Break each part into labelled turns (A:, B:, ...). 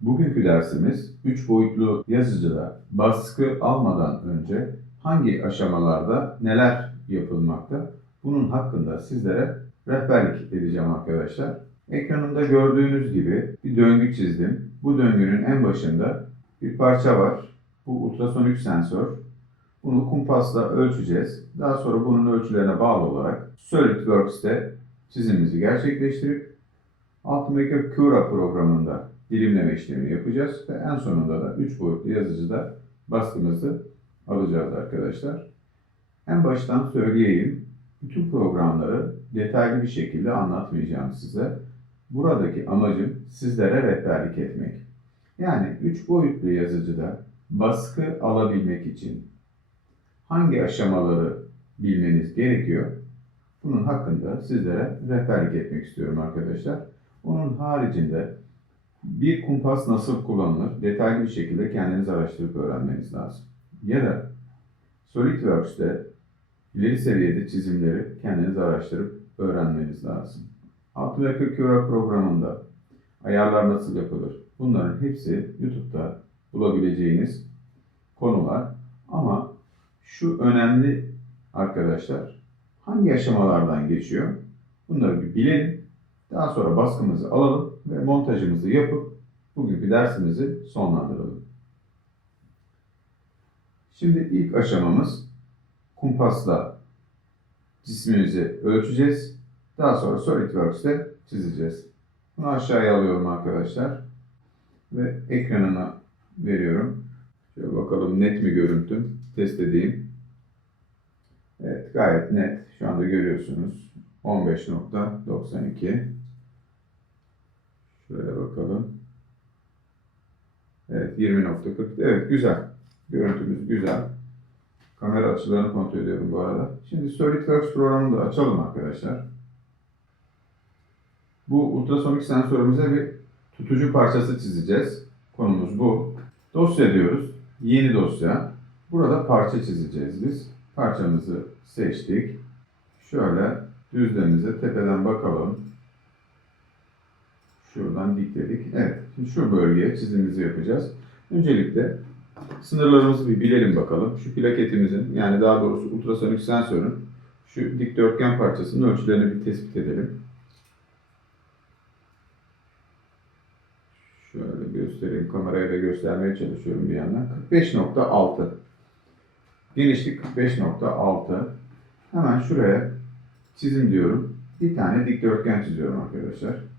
A: Bugünkü dersimiz 3 boyutlu yazıcıda baskı almadan önce hangi aşamalarda neler yapılmakta? Bunun hakkında sizlere rehberlik edeceğim arkadaşlar. Ekranımda gördüğünüz gibi bir döngü çizdim. Bu döngünün en başında bir parça var. Bu ultrasonik sensör. Bunu kumpasla ölçeceğiz. Daha sonra bunun ölçülerine bağlı olarak SolidWorks'te çizimimizi gerçekleştirip Ultimate Cura programında dilimleme işlemini yapacağız ve en sonunda da 3 boyutlu yazıcıda baskımızı alacağız arkadaşlar. En baştan söyleyeyim. Bütün programları detaylı bir şekilde anlatmayacağım size. Buradaki amacım sizlere rehberlik etmek. Yani 3 boyutlu yazıcıda baskı alabilmek için hangi aşamaları bilmeniz gerekiyor? Bunun hakkında sizlere rehberlik etmek istiyorum arkadaşlar. Onun haricinde bir kumpas nasıl kullanılır detaylı bir şekilde kendiniz araştırıp öğrenmeniz lazım. Ya da SolidWorks'te ileri seviyede çizimleri kendiniz araştırıp öğrenmeniz lazım. Ultimate Cura programında ayarlar nasıl yapılır? Bunların hepsi YouTube'da bulabileceğiniz konular. Ama şu önemli arkadaşlar hangi aşamalardan geçiyor? Bunları bir bilelim. Daha sonra baskımızı alalım ve montajımızı yapıp bugünkü dersimizi sonlandıralım. Şimdi ilk aşamamız kumpasla cismimizi ölçeceğiz. Daha sonra SolidWorks'te çizeceğiz. Bunu aşağıya alıyorum arkadaşlar. Ve ekranına veriyorum. Şöyle bakalım net mi görüntüm? Test edeyim. Evet gayet net. Şu anda görüyorsunuz. 15.92 Şöyle bakalım. Evet 20.40 Evet güzel. Görüntümüz güzel. Kamera açılarını kontrol ediyorum bu arada. Şimdi SolidWorks programını da açalım arkadaşlar. Bu ultrasonik sensörümüze bir tutucu parçası çizeceğiz. Konumuz bu. Dosya diyoruz. Yeni dosya. Burada parça çizeceğiz biz. Parçamızı seçtik. Şöyle düzlemimize tepeden bakalım. Şuradan dikledik. Evet. Şimdi şu bölgeye çizimimizi yapacağız. Öncelikle sınırlarımızı bir bilelim bakalım. Şu plaketimizin yani daha doğrusu ultrasonik sensörün şu dikdörtgen parçasının ölçülerini bir tespit edelim. Şöyle göstereyim. Kameraya da göstermeye çalışıyorum bir yandan. 45.6 Genişlik 45.6 Hemen şuraya çizim diyorum. Bir tane dikdörtgen çiziyorum arkadaşlar.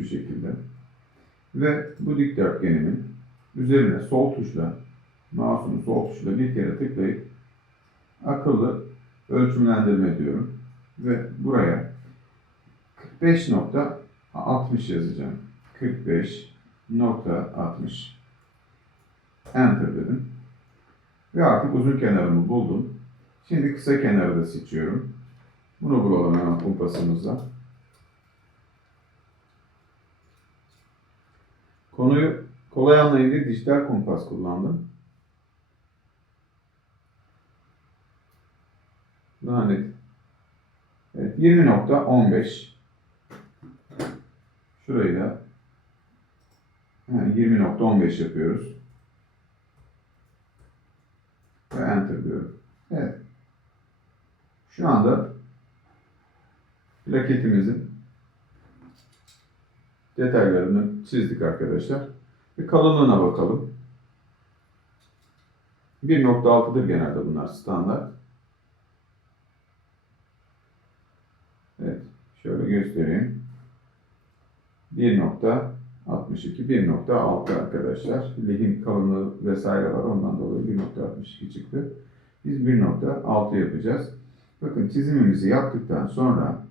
A: Şu şekilde. Ve bu dikdörtgenimin üzerine sol tuşla, mouse'un sol tuşla bir kere tıklayıp akıllı ölçümlendirme diyorum. Ve buraya 45.60 yazacağım. 45.60 Enter dedim. Ve artık uzun kenarımı buldum. Şimdi kısa kenarı da seçiyorum. Bunu bulalım hemen kumpasımızla. Konuyu kolay anlayın diye dijital kumpas kullandım. Daha net. Evet, 20.15 Şurayı da yani 20.15 yapıyoruz. Ve enter diyorum. Evet. Şu anda plaketimizin detaylarını çizdik arkadaşlar. Bir kalınlığına bakalım. 1.6'dır genelde bunlar standart. Evet. Şöyle göstereyim. 1.62, 1.6 arkadaşlar. Lehim kalınlığı vesaire var. Ondan dolayı 1.62 çıktı. Biz 1.6 yapacağız. Bakın çizimimizi yaptıktan sonra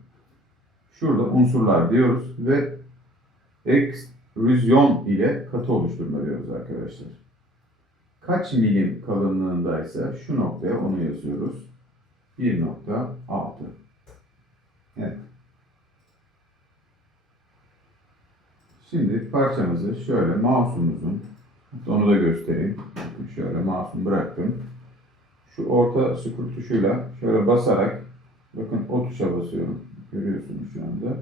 A: şurada unsurlar diyoruz ve ekstrüzyon ile katı oluşturma diyoruz arkadaşlar. Kaç milim kalınlığındaysa şu noktaya onu yazıyoruz. 1.6 Evet. Şimdi parçamızı şöyle mouse'umuzun onu da göstereyim. Şöyle mouse'umu bıraktım. Şu orta scroll tuşuyla şöyle basarak bakın o tuşa basıyorum. Görüyorsunuz şu anda.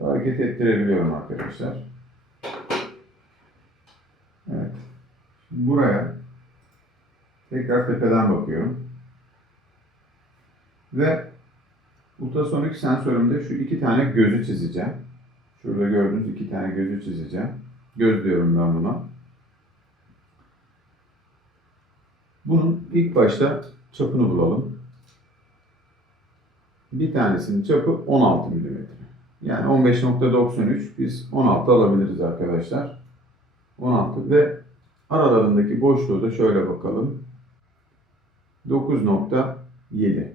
A: Hareket ettirebiliyorum arkadaşlar. buraya tekrar tepeden bakıyorum. Ve ultrasonik sensörümde şu iki tane gözü çizeceğim. Şurada gördüğünüz iki tane gözü çizeceğim. Göz diyorum ben buna. Bunun ilk başta çapını bulalım. Bir tanesinin çapı 16 mm. Yani 15.93 biz 16 alabiliriz arkadaşlar. 16 ve aralarındaki boşluğu da şöyle bakalım. 9.7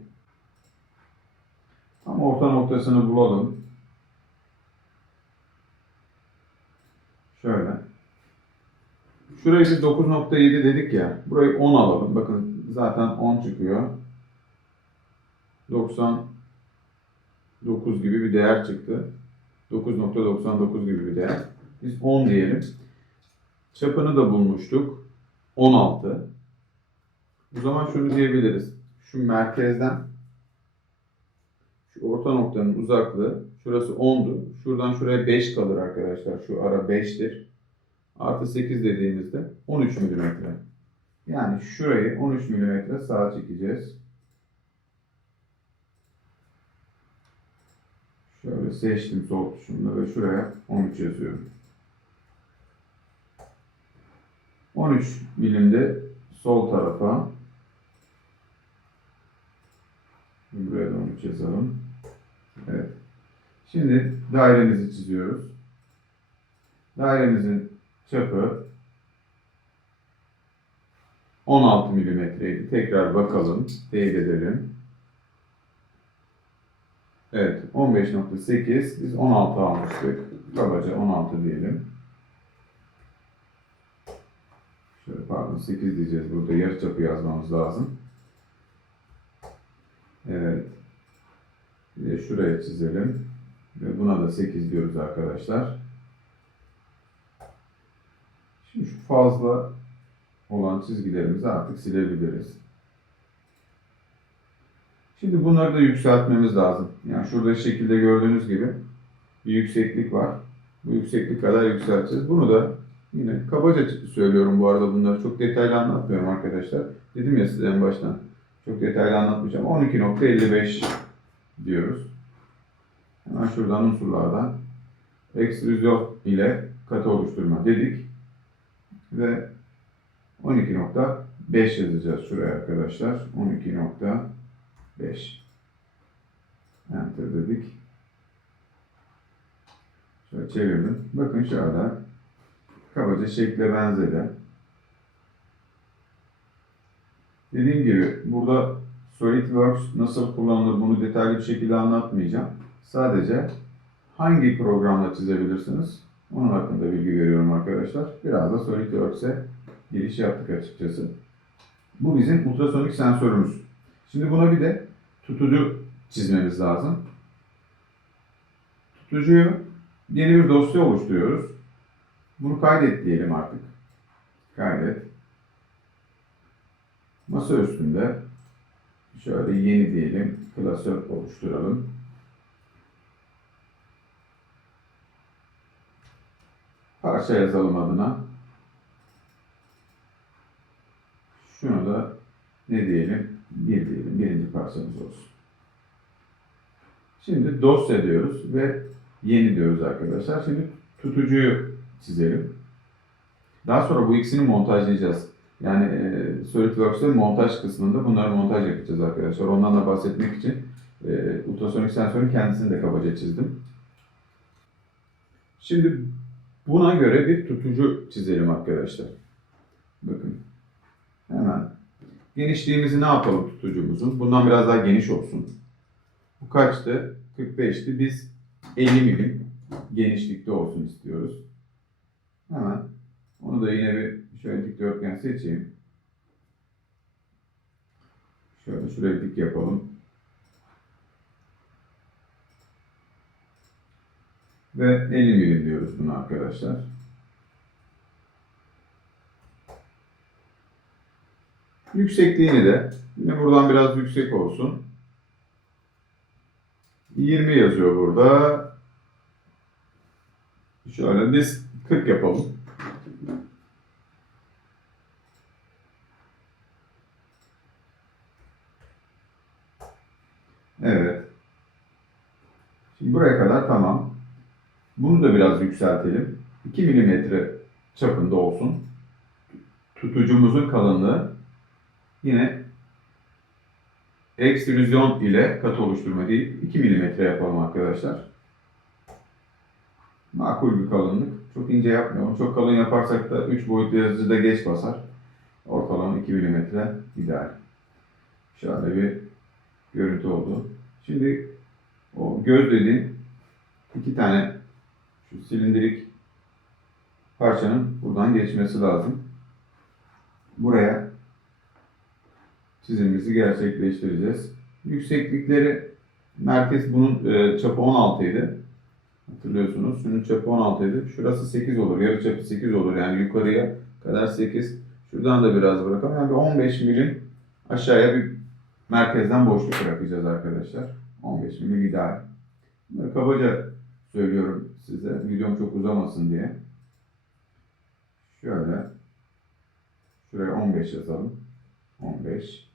A: Tam orta noktasını bulalım. Şöyle. Şurayı biz 9.7 dedik ya. Burayı 10 alalım. Bakın zaten 10 çıkıyor. 99 gibi bir değer çıktı. 9.99 gibi bir değer. Biz 10 diyelim. Çapını da bulmuştuk. 16. O zaman şunu diyebiliriz. Şu merkezden şu orta noktanın uzaklığı şurası 10'du. Şuradan şuraya 5 kalır arkadaşlar. Şu ara 5'tir. Artı 8 dediğimizde 13 milimetre. Yani şurayı 13 milimetre sağa çekeceğiz. Şöyle seçtim sol tuşumla ve şuraya 13 yazıyorum. 13 milimde sol tarafa buraya da 13 yazalım. Evet. Şimdi dairemizi çiziyoruz. Dairemizin çapı 16 milimetreydi. Tekrar bakalım, teyit edelim. Evet, 15.8. Biz 16 almıştık. Kabaca 16 diyelim. Şöyle pardon 8 diyeceğiz. Burada yarı çapı yazmamız lazım. Evet. Bir şuraya çizelim. Ve buna da 8 diyoruz arkadaşlar. Şimdi şu fazla olan çizgilerimizi artık silebiliriz. Şimdi bunları da yükseltmemiz lazım. Yani şurada şekilde gördüğünüz gibi bir yükseklik var. Bu yükseklik kadar yükselteceğiz. Bunu da yine kabaca söylüyorum bu arada bunları çok detaylı anlatmıyorum arkadaşlar. Dedim ya size en baştan çok detaylı anlatmayacağım. 12.55 diyoruz. Hemen şuradan unsurlardan ekstrüzyon ile katı oluşturma dedik. Ve 12.5 yazacağız şuraya arkadaşlar. 12.5 Enter dedik. Şöyle çevirdim. Bakın şöyle kabaca şekle benzedi. Dediğim gibi burada SolidWorks nasıl kullanılır bunu detaylı bir şekilde anlatmayacağım. Sadece hangi programla çizebilirsiniz onun hakkında bilgi veriyorum arkadaşlar. Biraz da SolidWorks'e giriş yaptık açıkçası. Bu bizim ultrasonik sensörümüz. Şimdi buna bir de tutucu çizmemiz lazım. Tutucuyu yeni bir dosya oluşturuyoruz. Bunu kaydet diyelim artık. Kaydet. Masa üstünde şöyle yeni diyelim. Klasör oluşturalım. Parça yazalım adına. Şunu da ne diyelim? Bir diyelim. Birinci parçamız olsun. Şimdi dosya diyoruz ve yeni diyoruz arkadaşlar. Şimdi tutucuyu çizelim. Daha sonra bu ikisini montajlayacağız. Yani e, SolidWorks'ın montaj kısmında bunları montaj yapacağız arkadaşlar. Ondan da bahsetmek için e, ultrasonik sensörün kendisini de kabaca çizdim. Şimdi buna göre bir tutucu çizelim arkadaşlar. Bakın. Hemen. Genişliğimizi ne yapalım tutucumuzun? Bundan biraz daha geniş olsun. Bu kaçtı? 45'ti. Biz 50 milim genişlikte olsun istiyoruz. Hemen onu da yine bir şöyle dikdörtgen seçeyim. Şöyle şuraya dik yapalım. Ve 50 milim diyoruz buna arkadaşlar. Yüksekliğini de yine buradan biraz yüksek olsun. 20 yazıyor burada. Şöyle biz 40 yapalım. Evet. Şimdi buraya kadar tamam. Bunu da biraz yükseltelim. 2 mm çapında olsun. Tutucumuzun kalınlığı yine ekstrüzyon ile kat oluşturma değil 2 milimetre yapalım arkadaşlar. Makul bir kalınlık. Çok ince yapmayalım. Çok kalın yaparsak da 3 boyutlu yazıcıda geç basar. Ortalama 2 milimetre ideal. Şöyle bir görüntü oldu. Şimdi o göz dediğim iki tane şu silindirik parçanın buradan geçmesi lazım. Buraya çizimimizi gerçekleştireceğiz. Yükseklikleri merkez bunun e, çapı 16 idi. Hatırlıyorsunuz. Şunun çapı 16 idi. Şurası 8 olur. Yarı çapı 8 olur. Yani yukarıya kadar 8. Şuradan da biraz bırakalım. Yani bir 15 milim aşağıya bir merkezden boşluk bırakacağız arkadaşlar. 15 milim ideal. Bunları kabaca söylüyorum size. Videom çok uzamasın diye. Şöyle. Şuraya 15 yazalım. 15.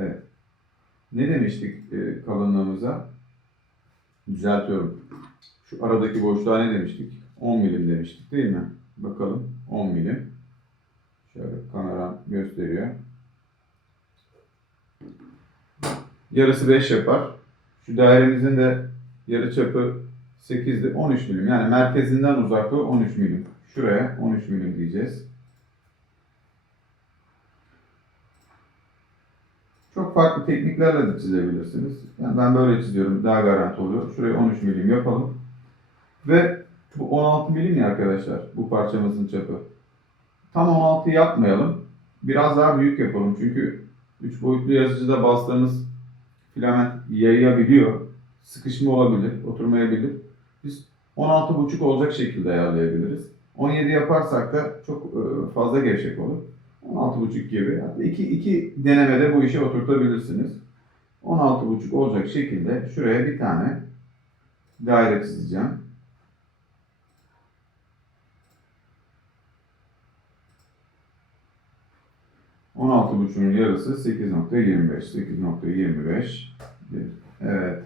A: Evet. Ne demiştik e, kalınlığımıza? Düzeltiyorum. Şu aradaki boşluğa ne demiştik? 10 milim demiştik değil mi? Bakalım 10 milim. Şöyle kameram gösteriyor. Yarısı 5 yapar. Şu dairemizin de yarı çapı 8'di. 13 milim. Yani merkezinden uzaklığı 13 milim. Şuraya 13 milim diyeceğiz. Farklı tekniklerle de çizebilirsiniz. Yani ben böyle çiziyorum. Daha garanti oluyor. Şuraya 13 milim yapalım. Ve bu 16 milim ya arkadaşlar. Bu parçamızın çapı. Tam 16 yapmayalım. Biraz daha büyük yapalım. Çünkü 3 boyutlu yazıcıda bastığımız filament yayabiliyor. Sıkışma olabilir, oturmayabilir. Biz 16,5 olacak şekilde ayarlayabiliriz. 17 yaparsak da çok e, fazla gevşek olur. 16,5 gibi. Hatta iki, iki denemede bu işi oturtabilirsiniz. 16,5 olacak şekilde şuraya bir tane daire çizeceğim. Buçuğun yarısı 8.25. 8.25. Evet.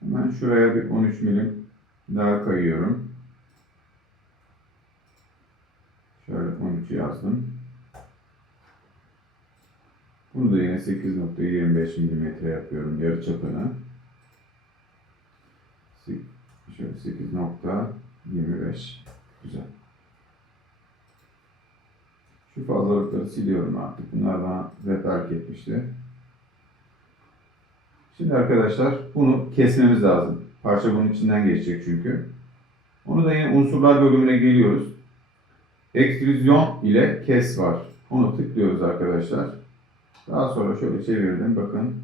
A: Hemen şuraya bir 13 milim daha kayıyorum. Şöyle 13 yazdım. Bunu da yine 8.25 milimetre yapıyorum yarı. Şöyle 8.25 güzel. Şu fazlalıkları siliyorum artık. Bunlar bana rehberlik etmişti. Şimdi arkadaşlar bunu kesmemiz lazım. Parça bunun içinden geçecek çünkü. Onu da yine unsurlar bölümüne geliyoruz. Ekstrüzyon ile kes var. Onu tıklıyoruz arkadaşlar. Daha sonra şöyle çevirdim. Bakın.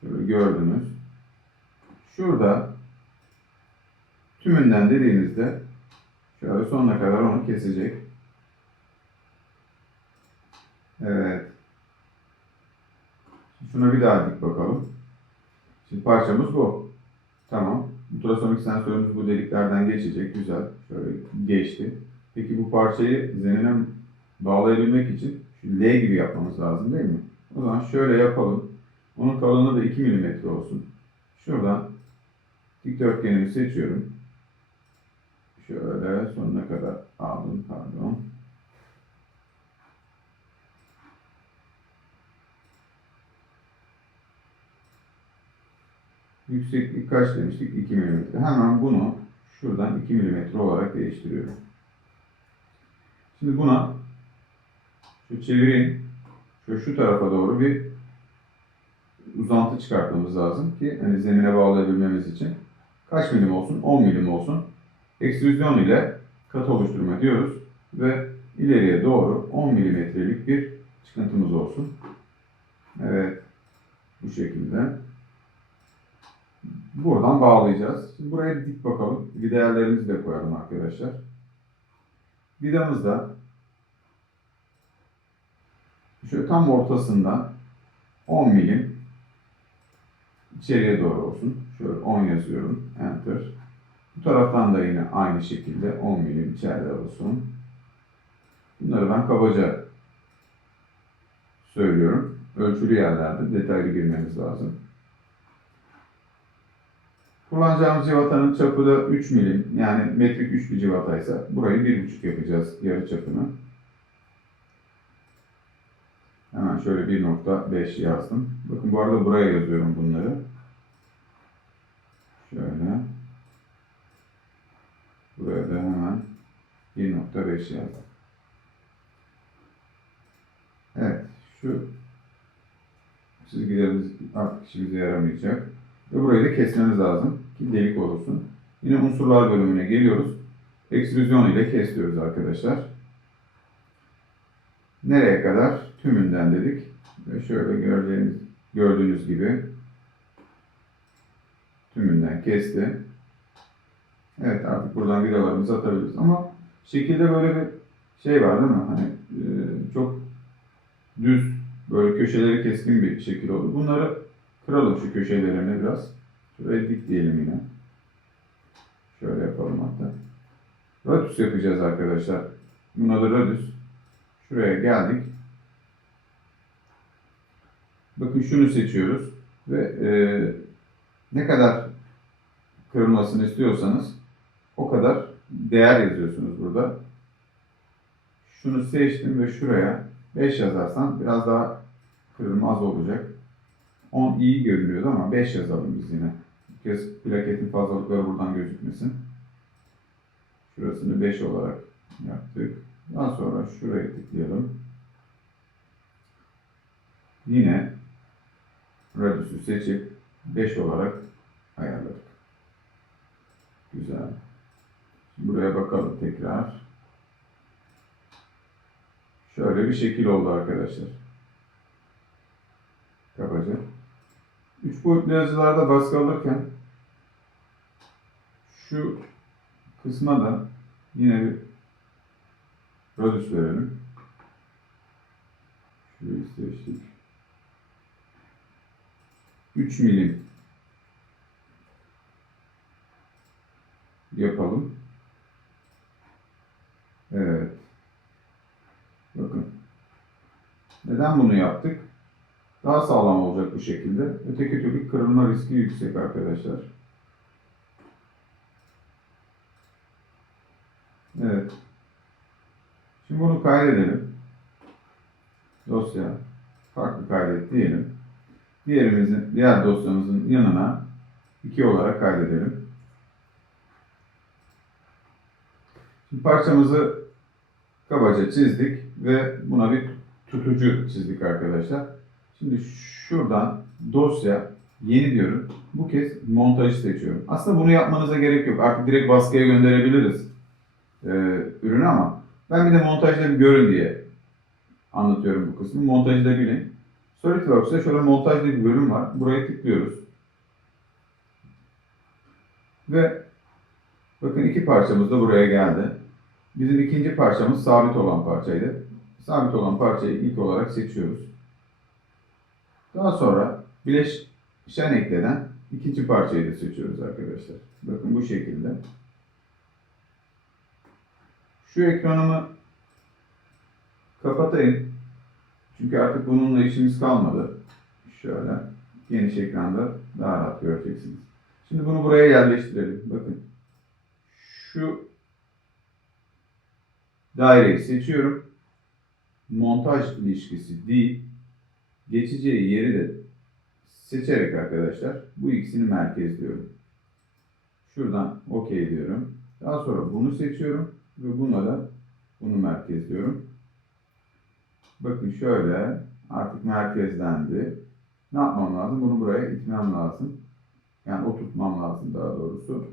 A: Şöyle gördünüz. Şurada tümünden dediğimizde şöyle sonuna kadar onu kesecek. Evet. Şuna bir daha dik bakalım. Şimdi parçamız bu. Tamam. Ultrasonik sensörümüz bu deliklerden geçecek. Güzel. Şöyle geçti. Peki bu parçayı zemine bağlayabilmek için şu L gibi yapmamız lazım değil mi? O zaman şöyle yapalım. Onun kalınlığı da 2 mm olsun. Şuradan dikdörtgenimi seçiyorum. Şöyle sonuna kadar aldım. Pardon. Yükseklik kaç demiştik? 2 mm. Hemen bunu şuradan 2 mm olarak değiştiriyorum. Şimdi buna şu çevireyim. Şu, şu tarafa doğru bir uzantı çıkartmamız lazım ki hani zemine bağlayabilmemiz için. Kaç milim olsun? 10 milim olsun. Ekstrüzyon ile kat oluşturma diyoruz ve ileriye doğru 10 milimetrelik bir çıkıntımız olsun. Evet. Bu şekilde. Buradan bağlayacağız. Şimdi buraya bir dik bakalım. Vidalarımızı da koyalım arkadaşlar. Vidamız da şöyle tam ortasından 10 milim içeriye doğru olsun. Şöyle 10 yazıyorum. Enter. Bu taraftan da yine aynı şekilde 10 milim içeride olsun. Bunları ben kabaca söylüyorum. Ölçülü yerlerde detaylı girmemiz lazım. Kullanacağımız civatanın çapı da 3 milim. Yani metrik 3 bir civataysa burayı 1,5 yapacağız yarı çapını. Hemen şöyle 1.5 yazdım. Bakın bu arada buraya yazıyorum bunları. Şöyle. Buraya da hemen 1.5 yazdım. Evet, şu çizgilerimiz artık işimize yaramayacak. Ve burayı da kesmemiz lazım ki delik olursun. Yine unsurlar bölümüne geliyoruz. Ekstrüzyon ile kesiyoruz arkadaşlar. Nereye kadar? Tümünden dedik. Ve şöyle göreceğiniz, gördüğünüz gibi tümünden kesti. Evet artık buradan vidalarımızı atabiliriz. Ama şekilde böyle bir şey var değil mi? Hani e, çok düz böyle köşeleri keskin bir şekil oldu. Bunları kıralım şu köşelerini biraz. Şöyle dik diyelim yine. Şöyle yapalım hatta. Radius yapacağız arkadaşlar. Bunun adı radius. Şuraya geldik. Bakın şunu seçiyoruz. Ve e, ne kadar kırılmasını istiyorsanız o kadar değer yazıyorsunuz burada. Şunu seçtim ve şuraya 5 yazarsam biraz daha kırılma az olacak. 10 iyi görünüyordu ama 5 yazalım biz yine. Kez plaketin fazlalıkları buradan gözükmesin. Şurasını 5 olarak yaptık. Daha sonra şuraya tıklayalım. Yine radius'u seçip 5 olarak ayarladık. Güzel. Buraya bakalım tekrar. Şöyle bir şekil oldu arkadaşlar. Kabaca. Üç boyutlu yazılarda baskı alırken şu kısma da yine bir radius verelim. Şurayı seçtik. 3 milim yapalım. Evet. Bakın. Neden bunu yaptık? Daha sağlam olacak bu şekilde. Öteki türlü kırılma riski yüksek arkadaşlar. Evet. Şimdi bunu kaydedelim. Dosya. Farklı kaydet diyelim. Diğerimizin, diğer dosyamızın yanına 2 olarak kaydedelim. Şimdi parçamızı kabaca çizdik ve buna bir tutucu çizdik arkadaşlar. Şimdi şuradan dosya yeni diyorum. Bu kez montajı seçiyorum. Aslında bunu yapmanıza gerek yok. Artık direkt baskıya gönderebiliriz e, ürünü ama ben bir de montajda bir görün diye anlatıyorum bu kısmı. Montajı da bilin. SolidWorks'te şöyle montajda bir bölüm var. Buraya tıklıyoruz. Ve bakın iki parçamız da buraya geldi. Bizim ikinci parçamız sabit olan parçaydı. Sabit olan parçayı ilk olarak seçiyoruz. Daha sonra bileşen ekleden ikinci parçayı da seçiyoruz arkadaşlar. Bakın bu şekilde. Şu ekranımı kapatayım. Çünkü artık bununla işimiz kalmadı. Şöyle geniş ekranda daha rahat göreceksiniz. Şimdi bunu buraya yerleştirelim. Bakın. Şu daireyi seçiyorum. Montaj ilişkisi değil. Geçeceği yeri de seçerek arkadaşlar bu ikisini merkezliyorum. Şuradan OK diyorum. Daha sonra bunu seçiyorum ve buna da bunu merkezliyorum. Bakın şöyle artık merkezlendi. Ne yapmam lazım? Bunu buraya itmem lazım. Yani oturtmam lazım daha doğrusu.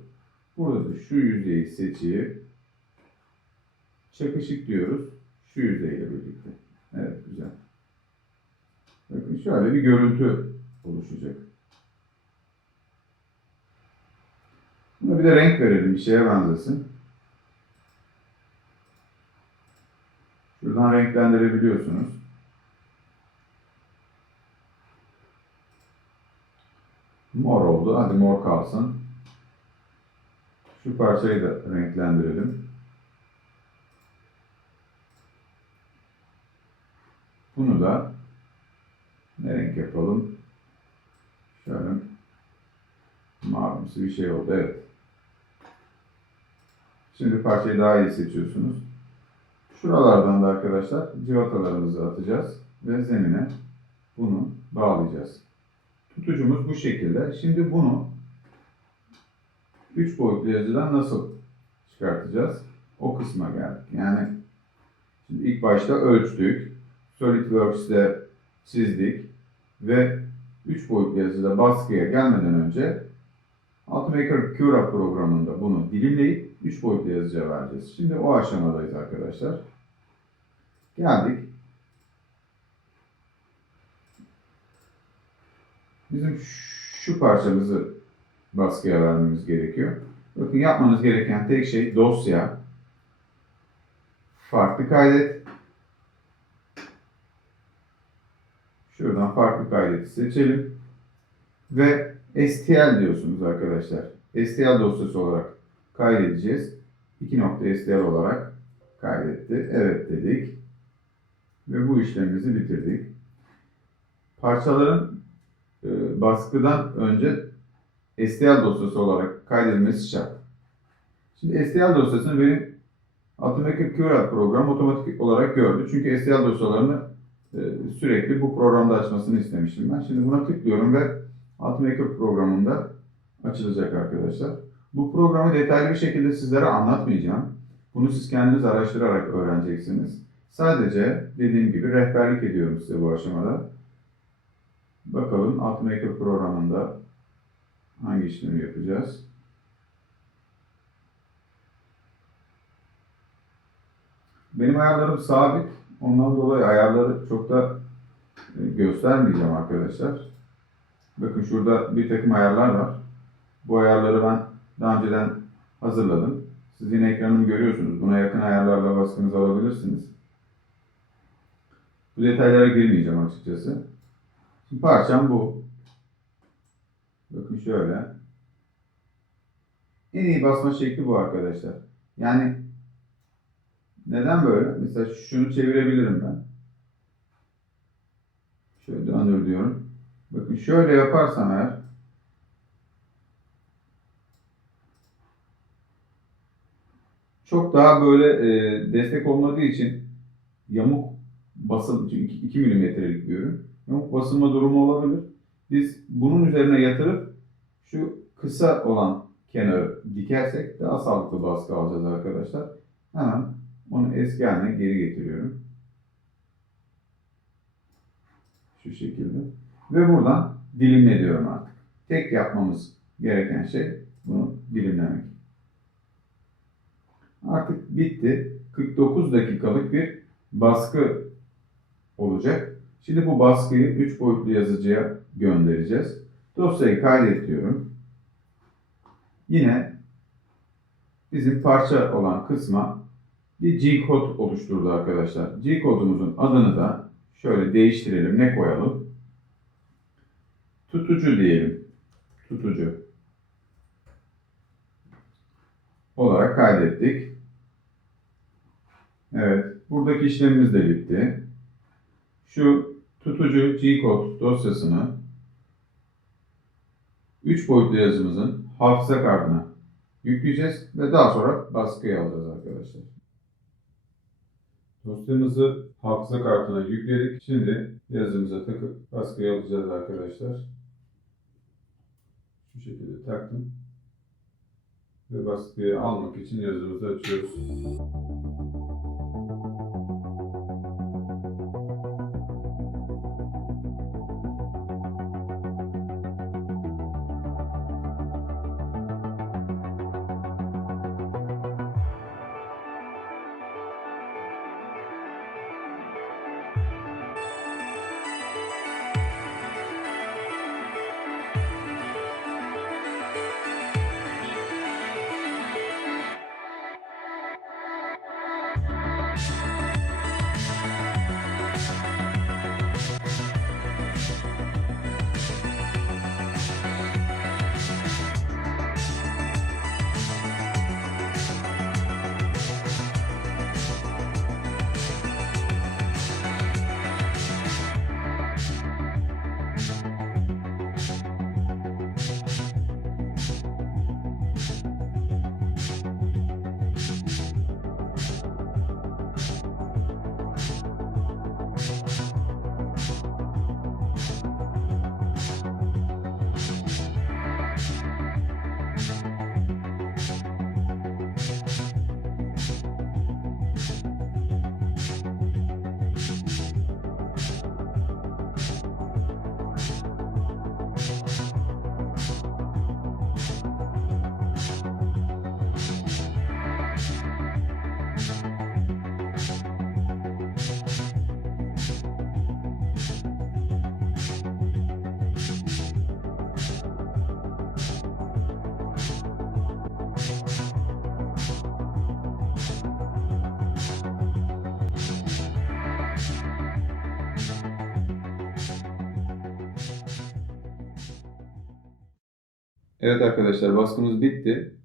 A: Burada da şu yüzeyi seçip çakışık diyoruz. Şu yüzeyle birlikte. Evet güzel. Bakın şöyle bir görüntü oluşacak. Buna bir de renk verelim bir şeye benzesin. Şuradan renklendirebiliyorsunuz. Mor oldu. Hadi mor kalsın. Şu parçayı da renklendirelim. Bunu da Ne renk yapalım? Şöyle mavimsi bir şey oldu. Evet. Şimdi parçayı daha iyi seçiyorsunuz. Şuralardan da arkadaşlar civatalarımızı atacağız ve zemine bunu bağlayacağız. Tutucumuz bu şekilde. Şimdi bunu 3 boyutlu yazıdan nasıl çıkartacağız? O kısma geldik. Yani şimdi ilk başta ölçtük. SolidWorks'te çizdik ve 3 boyutlu yazıda baskıya gelmeden önce Ultimaker Cura programında bunu dilimleyip 3 boyutlu yazıcıya vereceğiz. Şimdi o aşamadayız arkadaşlar. Geldik. Bizim şu parçamızı baskıya vermemiz gerekiyor. Bakın yapmanız gereken tek şey dosya, farklı kaydet, şuradan farklı kaydeti seçelim ve STL diyorsunuz arkadaşlar. STL dosyası olarak kaydedeceğiz. 2.stl olarak kaydetti. Evet dedik. Ve bu işlemimizi bitirdik. Parçaların e, baskıdan önce STL dosyası olarak kaydedilmesi şart. Şimdi STL dosyasını benim Automatic Cura program otomatik olarak gördü. Çünkü STL dosyalarını e, sürekli bu programda açmasını istemiştim ben. Şimdi buna tıklıyorum ve Automaker programında açılacak arkadaşlar. Bu programı detaylı bir şekilde sizlere anlatmayacağım. Bunu siz kendiniz araştırarak öğreneceksiniz. Sadece dediğim gibi rehberlik ediyorum size bu aşamada. Bakalım Automaker programında hangi işlemi yapacağız? Benim ayarlarım sabit. Ondan dolayı ayarları çok da e, göstermeyeceğim arkadaşlar. Bakın şurada bir takım ayarlar var. Bu ayarları ben daha önceden hazırladım. Siz yine ekranımı görüyorsunuz. Buna yakın ayarlarla baskınızı alabilirsiniz. Bu detaylara girmeyeceğim açıkçası. Şimdi parçam bu. Bakın şöyle. En iyi basma şekli bu arkadaşlar. Yani neden böyle? Mesela şunu çevirebilirim ben. Şöyle döndür diyorum. Bakın şöyle yaparsam eğer çok daha böyle e, destek olmadığı için yamuk basım, çünkü 2 milimetrelik bir ürün. Yamuk basılma durumu olabilir. Biz bunun üzerine yatırıp şu kısa olan kenarı dikersek daha sağlıklı baskı alacağız arkadaşlar. Hemen onu eski haline geri getiriyorum. Şu şekilde. Ve buradan dilimle diyorum artık. Tek yapmamız gereken şey bunu dilimlemek. Artık bitti. 49 dakikalık bir baskı olacak. Şimdi bu baskıyı 3 boyutlu yazıcıya göndereceğiz. Dosyayı kaydet diyorum. Yine bizim parça olan kısma bir G-kod oluşturdu arkadaşlar. G-kodumuzun adını da şöyle değiştirelim. Ne koyalım? Tutucu diyelim. Tutucu. Olarak kaydettik. Evet. Buradaki işlemimiz de bitti. Şu tutucu G-kod dosyasını 3 boyutlu yazımızın hafıza kartına yükleyeceğiz ve daha sonra baskıya alacağız arkadaşlar. Dosyamızı hafıza kartına yükledik. Şimdi yazımıza takıp baskıya alacağız arkadaşlar. Şu şekilde taktım. Ve baskıyı almak için yazımızı açıyoruz. Evet arkadaşlar baskımız bitti.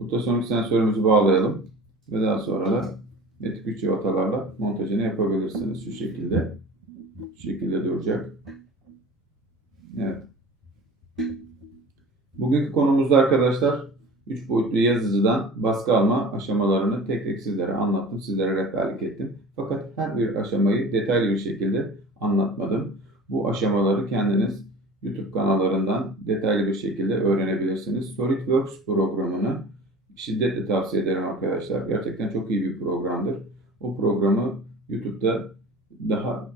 A: Ultrasonik sensörümüzü bağlayalım. Ve daha sonra da metik 3 civatalarla montajını yapabilirsiniz. Şu şekilde. Şu şekilde duracak. Evet. Bugünkü konumuzda arkadaşlar 3 boyutlu yazıcıdan baskı alma aşamalarını tek tek sizlere anlattım. Sizlere rehberlik ettim. Fakat her bir aşamayı detaylı bir şekilde anlatmadım. Bu aşamaları kendiniz YouTube kanallarından detaylı bir şekilde öğrenebilirsiniz. SolidWorks programını şiddetle tavsiye ederim arkadaşlar. Gerçekten çok iyi bir programdır. O programı YouTube'da daha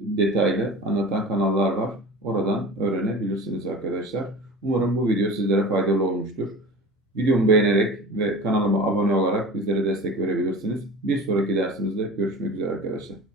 A: detaylı anlatan kanallar var. Oradan öğrenebilirsiniz arkadaşlar. Umarım bu video sizlere faydalı olmuştur. Videomu beğenerek ve kanalıma abone olarak bizlere destek verebilirsiniz. Bir sonraki dersimizde görüşmek üzere arkadaşlar.